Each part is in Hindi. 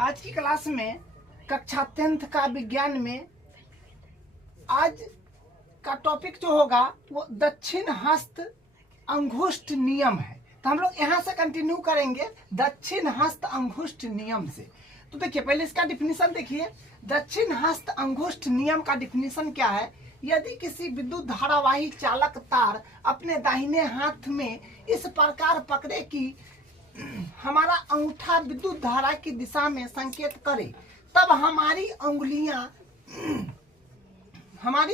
आज की क्लास में कक्षा 10th का विज्ञान में आज का टॉपिक जो होगा वो दक्षिण हस्त अंगुष्ठ नियम है। तो हम लोग यहाँ से कंटिन्यू करेंगे दक्षिण हस्त अंगुष्ठ नियम से। तो देखिए पहले इसका डिफिनीशन देखिए। दक्षिण हस्त अंगुष्ठ नियम का डिफिनीशन क्या है? यदि किसी विद्युत धारावाही चालक तार अपने दाहिने हाथ में इस प्रकार पकड़े कि हमारा अंगूठा विद्युत धारा की दिशा में संकेत करे, तब हमारी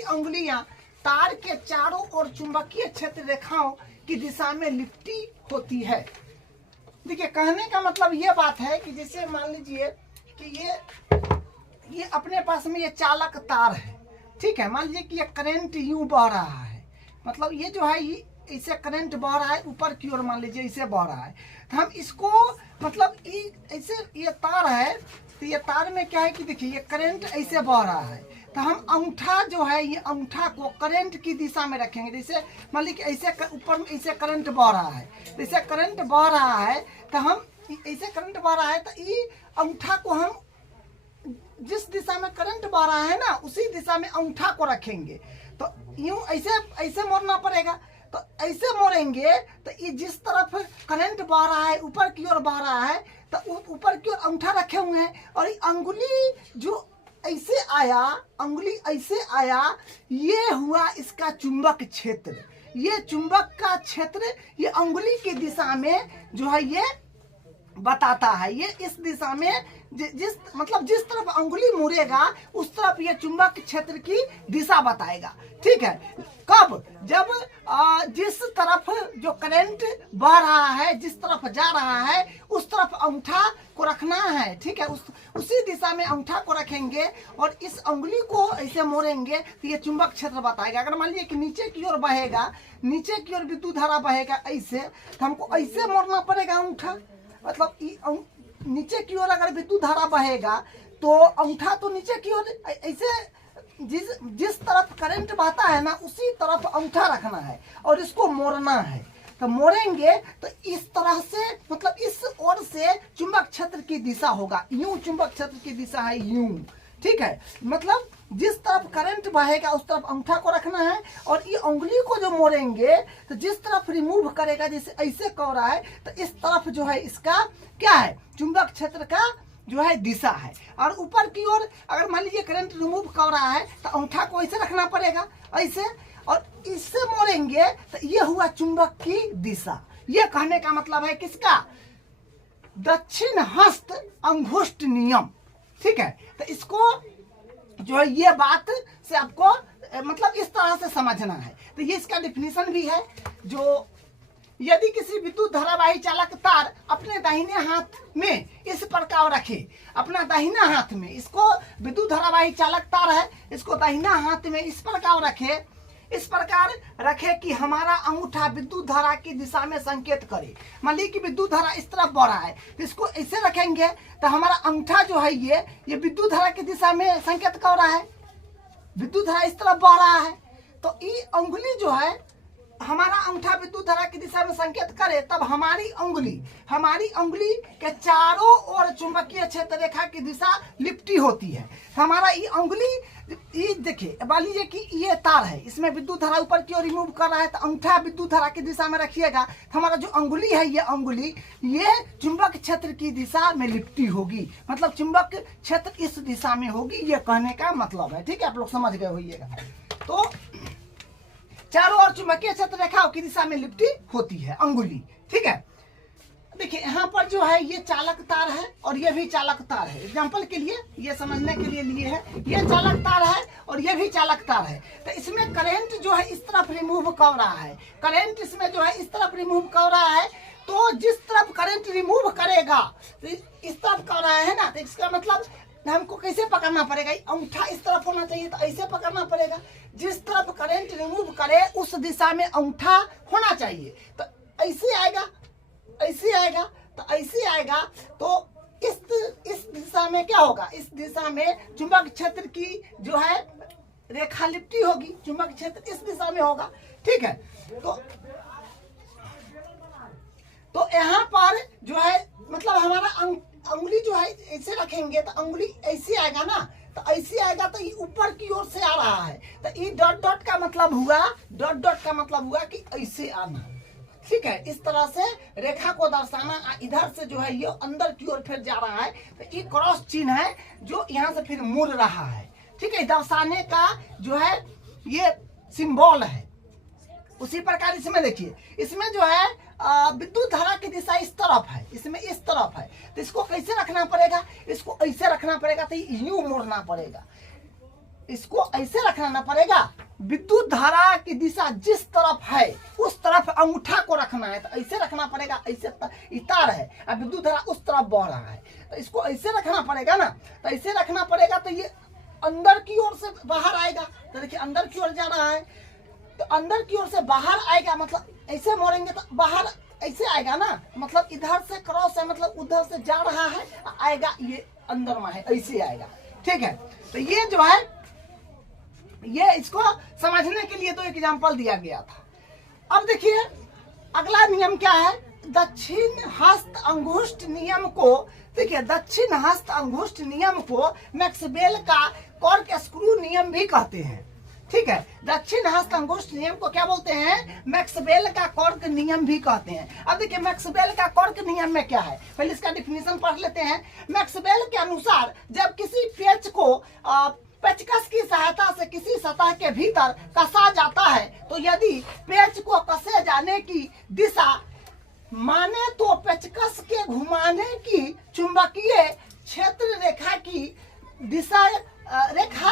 अंगुलियां तार के चारों ओर चुंबकीय क्षेत्र रेखाओं की दिशा में लिपटी होती है। देखिए कहने का मतलब ये बात है कि जैसे मान लीजिए कि ये अपने पास में ये चालक तार है, ठीक है। मान लीजिए कि ये करंट यूं बह रहा है, मतलब ये जो है ये इसे करंट बह रहा है ऊपर की ओर, मान लीजिए इसे बह रहा है। तो हम इसको मतलब ऐसे ये तार है, तो ये तार में क्या है कि देखिए ये करंट ऐसे बह रहा है, तो हम अंगूठा जो है ये अंगूठा को करंट की दिशा में रखेंगे। जैसे मान लीजिए ऐसे ऊपर में ऐसे करंट बह रहा है, जैसे करंट बह रहा है तो हम ऐसे करंट बह रहा है तो ये अंगूठा को हम जिस दिशा में करंट बह रहा है ना उसी दिशा में अंगूठा को रखेंगे। तो यूं ऐसे ऐसे मोड़ना पड़ेगा। तो ऐसे मोड़ेंगे तो ये जिस तरफ करंट बह रहा है ऊपर की ओर बह रहा है तो ऊपर की ओर अंगूठा रखे हुए हैं, और ये अंगुली जो ऐसे आया, अंगुली ऐसे आया, ये हुआ इसका चुंबक क्षेत्र। ये चुंबक का क्षेत्र ये अंगुली की दिशा में जो है ये बताता है। ये इस दिशा में जिस तरफ अंगुली मुड़ेगा उस तरफ ये चुंबक क्षेत्र की दिशा बताएगा, ठीक है। कब? जब जिस तरफ जो करंट बह रहा है, जिस तरफ जा रहा है उस तरफ अंगूठा को रखना है, ठीक है। उसी दिशा में अंगूठा को रखेंगे और इस अंगुली को ऐसे मोड़ेंगे तो ये चुंबक क्षेत्र बताएगा। अगर मान लीजिए कि नीचे की ओर बहेगा, नीचे की ओर विद्युत धारा बहेगा ऐसे, तो हमको ऐसे मोड़ना पड़ेगा अंगूठा। मतलब नीचे की ओर अगर विद्युत धारा बहेगा तो अंगूठा तो नीचे की ओर ऐसे जिस तरफ करंट बहता है ना उसी तरफ अंगूठा रखना है और इसको मोड़ना है। तो मोड़ेंगे तो इस तरह से, मतलब इस ओर से चुंबक क्षेत्र की दिशा होगा। यूं चुंबक क्षेत्र की दिशा है यूं, ठीक है। मतलब जिस तरफ करंट बहेगा उस तरफ अंगूठा को रखना है, और ये उंगली को जो मोड़ेंगे तो जिस तरफ रिमूव करेगा, जैसे ऐसे कर रहा है तो इस तरफ जो है इसका क्या है, चुंबक क्षेत्र का जो है दिशा है। और ऊपर की ओर अगर मान लीजिए करंट रिमूव कर रहा है तो अंगूठा को ऐसे रखना पड़ेगा ऐसे, और इससे मोड़ेंगे तो ये हुआ चुंबक की दिशा। ये कहने का मतलब है किसका? दक्षिण हस्त अंगुष्ठ नियम, ठीक है। तो इसको जो है ये बात से आपको मतलब इस तरह से समझना है। तो ये इसका डिफिनीशन भी है। जो यदि किसी विद्युत धारावाही चालक तार अपने दाहिने हाथ में इस प्रकार रखे, अपना दाहिना हाथ में, इसको विद्युत धारावाही चालक तार है, इसको दाहिना हाथ में इस प्रकार रखे कि हमारा अंगूठा विद्युत धारा की दिशा में संकेत करे। मान लीजिए कि विद्युत धारा इस तरफ बढ़ रहा है तो इसको ऐसे रखेंगे तो हमारा अंगूठा जो है ये विद्युत धारा की दिशा में संकेत कर रहा है। विद्युत धारा इस तरफ बढ़ रहा है तो ये अंगुली जो है, हमारा अंगूठा विद्युत धारा की दिशा में संकेत करे, तब हमारी अंगुली के चारों ओर चुंबकीय क्षेत्र रेखा की दिशा लिपटी होती है। हमारा ये अंगुली, ये देखिए मान लीजिए कि ये तार है, इसमें विद्युत धारा ऊपर की ओर रिमूव कर रहा है तो अंगूठा विद्युत धारा की दिशा में रखिएगा तो हमारा जो अंगुली है ये अंगुली ये चुंबक क्षेत्र की दिशा में लिपटी होगी, मतलब चुंबक क्षेत्र इस दिशा में होगी। ये कहने का मतलब है, ठीक है। आप लोग समझ गए होइएगा। तो चारों ओर चुंबकीय क्षेत्र रेखाओं की दिशा में लिपटी होती है अंगुली, ठीक है। देखिए यहाँ पर जो है ये चालक तार है और ये भी चालक तार है। एग्जांपल के लिए ये समझने के लिए है, ये चालक तार है और ये भी चालक तार है। तो इसमें करंट जो है इस तरफ रिमूव कर रहा है, करंट इसमें जो है इस तरफ रिमूव कर रहा है। तो जिस तरफ करंट रिमूव करेगा तो इस तरफ कर रहा है ना, तो इसका मतलब हमको कैसे पकड़ना पड़ेगा? अंगूठा इस तरफ होना चाहिए तो ऐसे पकड़ना पड़ेगा। जिस तरफ करंट रिमूव करे उस दिशा में अंगूठा होना चाहिए। तो ऐसे आएगा, ऐसे आएगा, तो ऐसे आएगा तो इस दिशा में क्या होगा? इस दिशा में चुंबक क्षेत्र की जो है रेखा लिपटी होगी, चुंबक क्षेत्र इस दिशा में होगा, ठीक है। तो यहाँ पर जो है मतलब हमारा अंगुली जो है ऐसे रखेंगे तो अंगुली ऐसे आएगा ना, तो ऐसे आएगा तो ये ऊपर की ओर से आ रहा है, तो ये डॉट डॉट का मतलब हुआ, डॉट डॉट का मतलब हुआ कि ऐसे आना। ठीक है, इस तरह से रेखा को दर्शाना। इधर से जो है ये अंदर की ओर फिर जा रहा है, तो ये क्रॉस चिन्ह है जो यहाँ से फिर मुड़ रहा है। ठीक है, दर्शाने का जो है ये सिंबल है। उसी प्रकार इसमें देखिए, इसमें जो है विद्युत धारा की दिशा इस तरफ है, इसमें इस तरफ है, तो इसको कैसे रखना पड़ेगा, इसको ऐसे रखना पड़ेगा, तो यूं मोड़ना पड़ेगा, इसको ऐसे रखना पड़ेगा। विद्युत धारा की दिशा जिस तरफ है उस तरफ अंगूठा को रखना है, तो ऐसे रखना पड़ेगा, ऐसे तार है और विद्युत धारा उस तरफ बह रहा है, तो इसको ऐसे रखना पड़ेगा ना, तो ऐसे रखना पड़ेगा, तो ये अंदर की ओर से बाहर आएगा। तो देखिए अंदर की ओर जा रहा है, तो अंदर की ओर से बाहर आएगा, मतलब ऐसे मोड़ेंगे तो बाहर ऐसे आएगा ना, मतलब इधर से क्रॉस है, मतलब उधर से जा रहा है, आएगा ये अंदर में है, ऐसे आएगा। ठीक है, तो ये जो है ये इसको समझने के लिए 2 एग्जाम्पल दिया गया था। अब देखिए अगला नियम क्या है, दक्षिण हस्त अंगुष्ठ नियम को। देखिए दक्षिण हस्त अंगुष्ठ नियम को मैक्सवेल का कॉर्क स्क्रू नियम भी कहते हैं। ठीक है, दक्षिण हस्त अंगुष्ठ नियम को क्या बोलते हैं, मैक्सवेल का कॉर्क नियम भी कहते हैं। अब देखिए मैक्सवेल का कॉर्क नियम में क्या है, पहले इसका डिफिनीशन पढ़ लेते हैं। मैक्सवेल के अनुसार जब किसी पेच को पेचकस की सहायता से किसी सतह के भीतर कसा जाता है, तो यदि पेच को कसे जाने की दिशा माने तो पेचकस के घुमाने की चुंबकीय क्षेत्र रेखा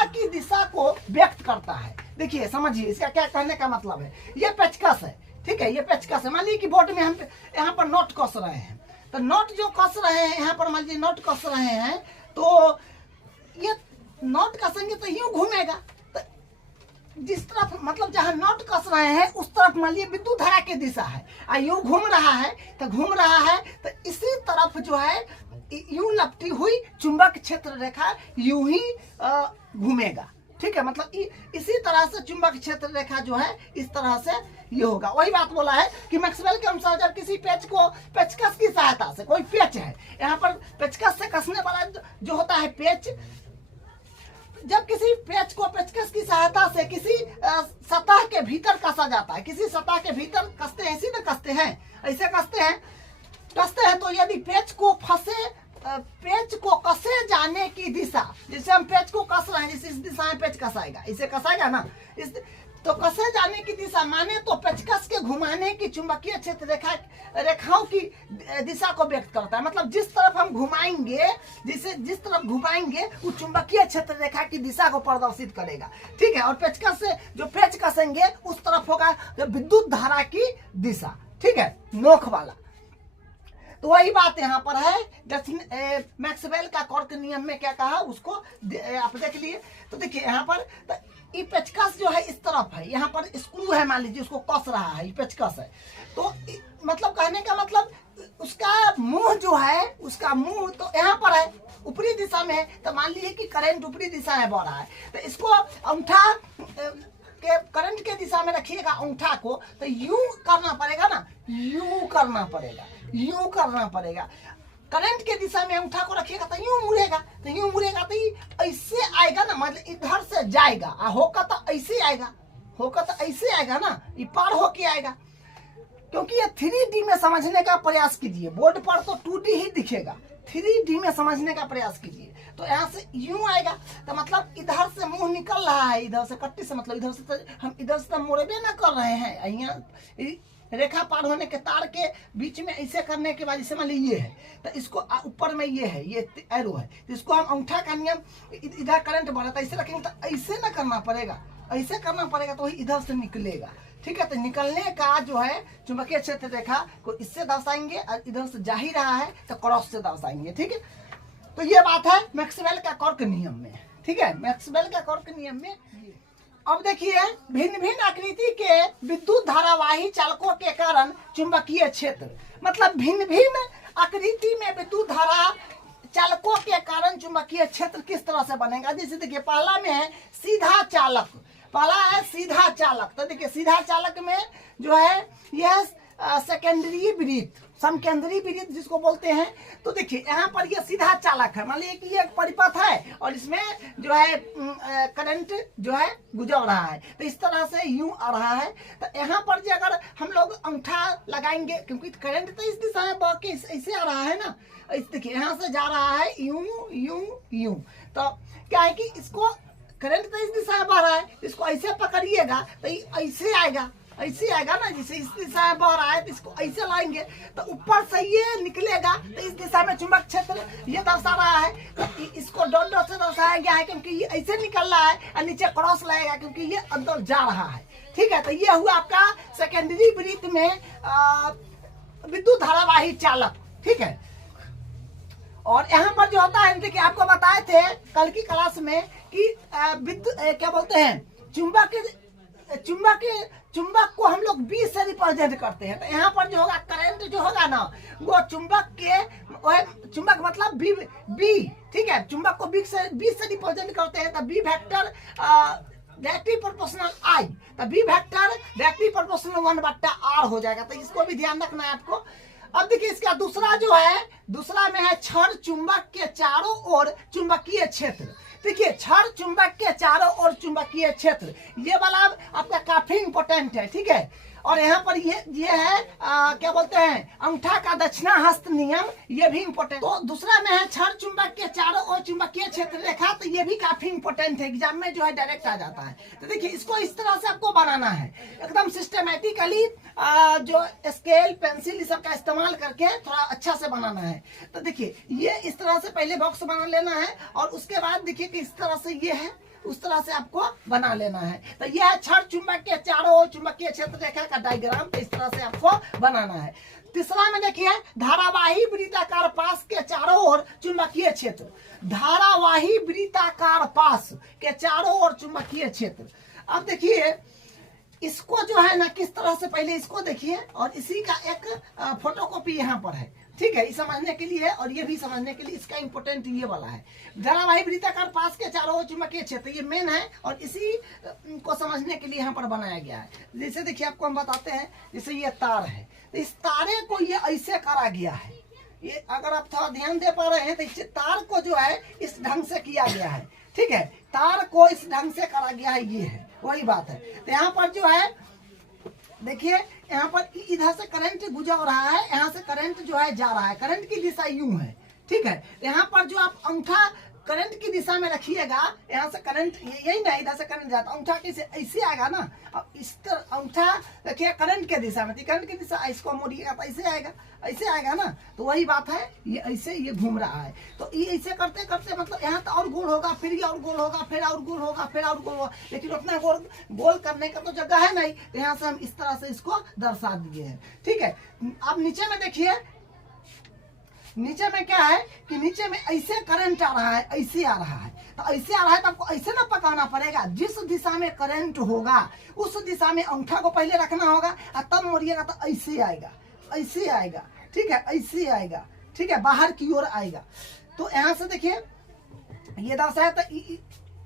की दिशा को व्यक्त करता है। देखिए समझिए इसका क्या कहने का मतलब है, ये पेचकस है। ठीक है, ये पेचकस है। मान लीजिए कि बोर्ड में हम यहाँ पर नोट कस रहे हैं, तो नोट जो कस रहे हैं यहाँ पर, मान लीजिए नोट कस रहे हैं, तो ये नोट कसेंगे तो यूं घूमेगा, तो जिस तरफ मतलब जहां नोट कस रहे हैं उस तरफ मान लीजिए विद्युत धारा की दिशा है, और यूं घूम रहा है, तो इसी तरफ जो है यूं लपटी हुई चुंबक क्षेत्र रेखा यूं ही घूमेगा। ठीक है, मतलब इसी तरह से चुंबक क्षेत्र रेखा जो है इस तरह से ये होगा। वही बात बोला है कि मैक्सवेल के अनुसार जब किसी पेच को पेचकस की सहायता से, कोई पेच है यहाँ पर पेचकस से कसने वाला जो होता है पेच, जब किसी पेच को पेचकस की सहायता से किसी सतह के भीतर कसा जाता है, किसी सतह के भीतर कसते हैं, सीधे कसते हैं, ऐसे कसते हैं, तो यदि पेच को कसे जाने की दिशा, जैसे हम पेच को कस रहे हैं, जैसे इस दिशा में पेच कसाएगा, इसे कसाएगा ना, तो कसे जाने की दिशा माने तो पेचकस के घुमाने की चुंबकीय क्षेत्र रेखाओं की दिशा को व्यक्त करता है। मतलब जिस तरफ हम घुमाएंगे, जिस तरफ घुमाएंगे वो चुंबकीय क्षेत्र रेखा की दिशा को प्रदर्शित करेगा। ठीक है, और पेचकस से जो पेच कसेंगे उस तरफ होगा विद्युत धारा की दिशा। ठीक है, नोक वाला। तो वही बात यहाँ पर है, मैक्सवेल का कॉर्क नियम में क्या कहा उसको आप देख लिए। तो देखिए यहाँ पर ये पेचकस जो है इस तरफ है, यहाँ पर स्क्रू है, मान लीजिए उसको कस रहा है, ये पेचकस है, तो मतलब कहने का मतलब उसका मुंह जो है, उसका मुंह तो यहाँ पर है, ऊपरी दिशा में है, तो मान लीजिए कि करंट ऊपरी दिशा में बह रहा है, तो इसको अंगूठा के करंट के दिशा में रखिएगा अंगूठा को, तो यूं करना पड़ेगा ना, यूं करना पड़ेगा। करंट के दिशा में अंगूठा को रखिएगा तो यूं मुड़ेगा, तो ये ऐसे आएगा ना, मतलब इधर से जाएगा, होगा तो ऐसे आएगा ना, ये पार होके आएगा। क्योंकि ये 3D में समझने का प्रयास कीजिए, बोर्ड पर तो 2D ही दिखेगा, 3D में समझने का प्रयास कीजिए। तो यहाँ से यूं आएगा, तो मतलब इधर से मुंह निकल रहा है, इधर से कट्टी से, मतलब इधर से तो हम इधर से तो मुड़बे ना कर रहे हैं, यहाँ रेखा पार होने के तार के बीच में ऐसे करने के बाद, जैसे मान लीजिए ये है, तो इसको ऊपर में ये है, ये एरो है, तो इसको हम अंगूठा का नियम, इधर करंट बढ़ा था ऐसे रखेंगे, तो ऐसे ना करना पड़ेगा, ऐसे करना पड़ेगा, तो वही इधर से निकलेगा। ठीक है, तो निकलने का जो है चुंबकीय क्षेत्र रेखा को इससे दर्शाएंगे, और इधर से जा ही रहा है तो क्रॉस से दर्शाएंगे। ठीक है, तो ये बात है मैक्सवेल का कॉर्क नियम में। ठीक है, मैक्सवेल का कॉर्क नियम में। अब देखिए भिन्न भिन्न आकृति के विद्युत धारावाही चालकों के कारण चुंबकीय क्षेत्र, मतलब भिन्न भिन्न आकृति में विद्युत धारा चालकों के कारण चुंबकीय क्षेत्र किस तरह से बनेगा। जैसे देखिए पहला में है सीधा चालक, पहला है सीधा चालक। तो देखिए सीधा चालक में जो है यह सेकेंडरी वृत्त, समकेंद्री वृत्त जिसको बोलते हैं। तो देखिए यहाँ पर ये सीधा चालक है, मान लीजिए कि ये एक परिपथ है और इसमें जो है करंट जो है गुजर रहा है, तो इस तरह से यूं आ रहा है। तो यहाँ पर जो अगर हम लोग अंगूठा लगाएंगे, क्योंकि करंट तो इस दिशा में बह के ऐसे आ रहा है ना, इस देखिए यहाँ से जा रहा है यूं यूं यूं, तो क्या है कि इसको करंट तो इस दिशा में बह रहा है, इसको ऐसे पकड़िएगा तो ऐसे आएगा, ऐसे आएगा ना, जैसे इस दिशा में बह रहा है तो इसको ऐसे लाएंगे तो ऊपर से ये निकलेगा, तो इस दिशा में चुंबक क्षेत्र ये दर्शा रहा है। तो इसको डॉट डॉट से दर्शाया गया है क्योंकि ये ऐसे निकल रहा है और नीचे क्रॉस लगेगा क्योंकि ये अंदर जा रहा है। ठीक है, तो ये हुआ आपका सेकेंडरी वृत्त में विद्युत धारावाही चालक। ठीक है, और यहाँ पर जो होता है, देखिए आपको बताए थे कल की क्लास में कि विद्युत क्या बोलते हैं, चुंबक को हम लोग बी से रिप्रेजेंट करते हैं। तो यहाँ पर जो होगा करंट जो होगा ना, वो चुंबक मतलब बी। ठीक है, चुंबक को बी से रिप्रेजेंट करते हैं। तो बी वेक्टर डायरेक्टली प्रोपोर्शनल आई, तो B vector directly proportional 1/r हो जाएगा। तो इसको भी ध्यान रखना है आपको। अब देखिए इसका दूसरा जो है, दूसरा में है क्षण चुंबक के चारों ओर चुंबकीय क्षेत्र। देखिए क्षण चुंबक के चारों ओर चुंबकीय क्षेत्र, ये वाला आपका काफी इंपॉर्टेंट है। ठीक है, और यहाँ पर ये है क्या बोलते हैं, अंगूठा का दक्षिणा हस्त नियम, ये भी इंपॉर्टेंट। तो दूसरा में है क्षण चुंबक के चारों ओर चुंबकीय क्षेत्र रेखा, तो ये भी काफी इंपॉर्टेंट है, एग्जाम में जो है डायरेक्ट आ जाता है। तो देखिए इसको इस तरह से आपको बनाना है, एकदम सिस्टमेटिकली, जो स्केल पेंसिल इस सब का इस्तेमाल करके थोड़ा अच्छा से बनाना है। तो देखिए ये इस तरह से पहले बॉक्स बना लेना है, और उसके बाद देखिए कि इस तरह से ये है, उस तरह से आपको बना लेना है। तो यह है क्षण चुंबक के चारों ओर चुंबकीय क्षेत्र रेखा का डायग्राम, तो इस तरह से आपको बनाना है। तीसरा में देखिए धारावाही वृत्ताकार पास के चारों ओर चुंबकीय क्षेत्र, धारावाही वृत्ताकार पास के चारों ओर चुंबकीय क्षेत्र। अब देखिए इसको जो है ना किस तरह से, पहले इसको देखिए और इसी का एक फोटोकॉपी यहाँ पर है। ठीक है, ये समझने के लिए है और ये भी समझने के लिए, इसका इंपोर्टेंट ये वाला है, धारावाही वृत्ताकार पास के चारों ओर चुंबकीय क्षेत्र, ये मेन है और इसी को समझने के लिए यहाँ पर बनाया गया है। जैसे देखिए आपको हम बताते हैं, जैसे ये तार है, तो इस तारे को ये ऐसे करा गया है, ये अगर आप थोड़ा ध्यान दे पा रहे हैं तो इस तार को जो है इस ढंग से किया गया है। ठीक है, तार को इस ढंग से करा गया है, ये है वही बात है। तो यहाँ पर जो है देखिए, यहाँ पर इधर से करंट गुजर रहा है, यहाँ से करंट जो है जा रहा है, करंट की दिशा यूं है। ठीक है, यहाँ पर जो आप अंगूठा करंट की दिशा में रखिएगा, यहाँ से करंट यही ना, इधर से करंट जाता, अंगूठा कैसे ऐसे आएगा ना, अब इस तरह अंगूठा रखिए करंट के दिशा में, करंट की दिशा, इसको मोड़िएगा तो ऐसे आएगा, ऐसे आएगा ना। तो वही बात है, ये ऐसे ये घूम रहा है, तो ये ऐसे करते करते मतलब यहाँ तो और गोल होगा, फिर ये और गोल होगा, फिर और गोल होगा, फिर और गोल होगा, लेकिन उतना गोल करने का तो जगह है नहीं, तो यहाँ से हम इस तरह से इसको दर्शा दिए हैं। ठीक है, अब नीचे में देखिए, नीचे में क्या है कि नीचे में ऐसे करंट आ रहा है, ऐसे आ रहा है, तो ऐसे आ रहा है तो आपको ऐसे ना पकाना पड़ेगा, जिस दिशा में करंट होगा उस दिशा में अंगूठा को पहले रखना होगा और तब मोड़िएगा तो ऐसे आएगा, ऐसे आएगा। ठीक है, ऐसे आएगा। ठीक है, बाहर की ओर आएगा। तो यहाँ से देखिए ये दर्शाया, तो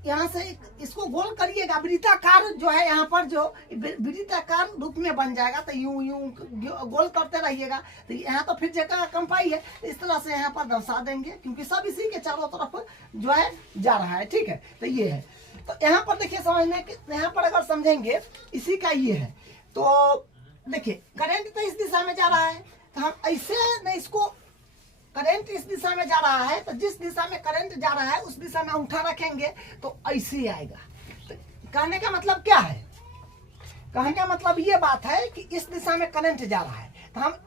यहाँ से इसको गोल करिएगा, वृत्ताकार जो है यहाँ पर जो वृत्ताकार रूप में बन जाएगा, तो यूं यूं गोल करते रहिएगा। तो यहाँ तो फिर जगह कम पाई है, इस तरह से यहाँ पर दर्शा देंगे, क्योंकि सब इसी के चारों तरफ जो है जा रहा है। ठीक है, तो ये है। तो यहाँ पर देखिए समझने के, यहाँ पर अगर समझेंगे इसी का ये है, तो देखिए करंट तो इस दिशा में जा रहा है, तो हम ऐसे नहीं, इसको करंट इस दिशा में जा रहा है, तो जिस दिशा में करंट जा रहा है उस दिशा में अंगूठा रखेंगे तो ऐसे आएगा। तो कहने का मतलब क्या है, कहने का मतलब ये बात है कि इस दिशा में करंट जा रहा है, तो हम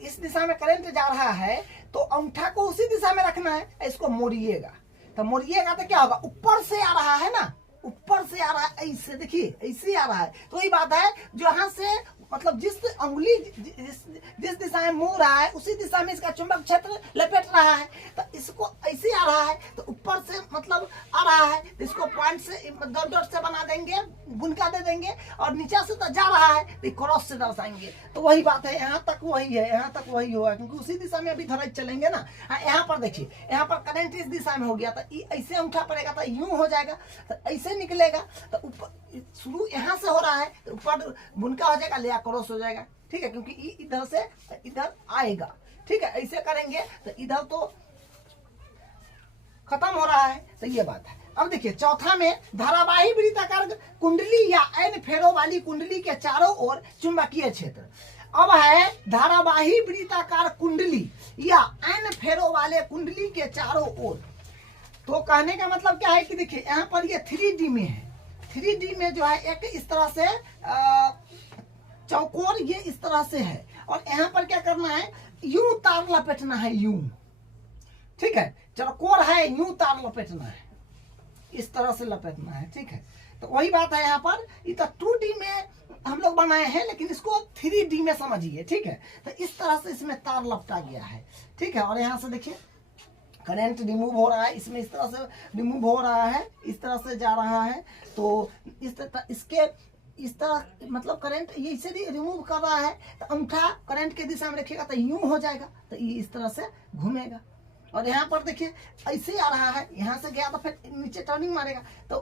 इस दिशा में करंट जा रहा है तो अंगूठा को उसी दिशा में रखना है, इसको मोड़िएगा, तो मोड़िएगा तो क्या होगा, ऊपर से आ रहा है ना, ऊपर से आ रहा है, ऐसे देखिए ऐसे आ रहा है। तो ये बात है, जो यहाँ से मतलब जिस अंगुली जिस दिशा में मुड़ रहा है उसी दिशा में इसका चुंबक क्षेत्र लपेट रहा है, तो इसको ऐसे आ रहा है, तो ऊपर से मतलब आ रहा है, तो इसको पॉइंट से डॉट डॉट से बना देंगे, बुनका दे देंगे, और नीचे से तो जा रहा है तो क्रॉस से दर्शाएंगे। तो वही बात है, यहाँ तक वही है, यहाँ तक वही होगा, क्योंकि उसी दिशा में अभी धराई चलेंगे ना। यहाँ पर देखिए, यहाँ पर करंट इस दिशा में हो गया, तो ऐसे अंगूठा पड़ेगा तो यूं हो जाएगा, तो ऐसे निकलेगा, तो ऊपर शुरू यहाँ से हो रहा है तो ऊपर बुनका हो जाएगा, ले क्रॉस हो जाएगा, ठीक है, क्योंकि ई इधर से इधर आएगा, ठीक है। ऐसे करेंगे तो इधर तो खत्म हो रहा है, तो ये बात है। अब देखिए चौथा में धारावाही वृत्ताकार कुंडली या एन फेरो वाली कुंडली के चारों ओर चुंबकीय क्षेत्र। अब है धारावाही वृत्ताकार कुंडली या एन फेरो वाले कुंडली के चारों ओर। तो कहने का मतलब क्या है कि देखिए यहाँ पर ये 3D में है, 3D में जो है एक इस तरह से चौकोर ये इस तरह से है, और यहाँ पर क्या करना है, यूं तार लपेटना है, यूं, ठीक है। चौकोर है, यूं तार लपेटना है, इस तरह से लपेटना है, ठीक है। तो वही बात है यहाँ पर, इधर 2D में हम लोग बनाए हैं, लेकिन इसको 3D में समझिए, ठीक है। तो इस तरह से इसमें तार लपटा गया है, ठीक है। और यहाँ से देखिए करंट रिमूव हो रहा है, इसमें इस तरह से रिमूव हो रहा है, इस तरह से जा रहा है। तो इस तरह इसके इस तरह मतलब करंट ये इसे रिमूव कर रहा है, तो अंगूठा करंट के दिशा में रखिएगा तो यूं हो जाएगा, तो ये इस तरह से घूमेगा। और यहाँ पर देखिए ऐसे आ रहा है, यहाँ से गया तो फिर नीचे टर्निंग मारेगा, तो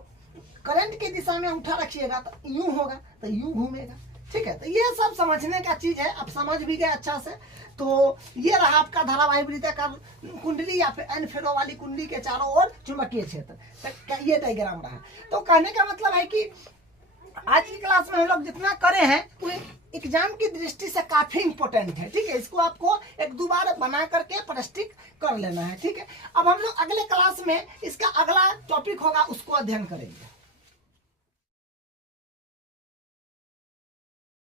करंट की दिशा में अंगूठा रखिएगा तो यूं होगा, तो यूं घूमेगा, ठीक है। तो ये सब समझने का चीज है, आप समझ भी गए अच्छा से। तो ये रहा आपका धारावाही वृत्ताकार कुंडली या फिर एन फेरो वाली कुंडली के चारों ओर चुंबकीय क्षेत्र, तो ये डायग्राम रहा। तो कहने का मतलब है कि आज की क्लास में हम लोग जितना करे हैं वो एग्जाम की दृष्टि से काफी इंपॉर्टेंट है, ठीक है। इसको आपको एक दो बार बना करके प्रैक्टिस कर लेना है, ठीक है। अब हम लोग अगले क्लास में इसका अगला टॉपिक होगा, उसको अध्ययन करेंगे।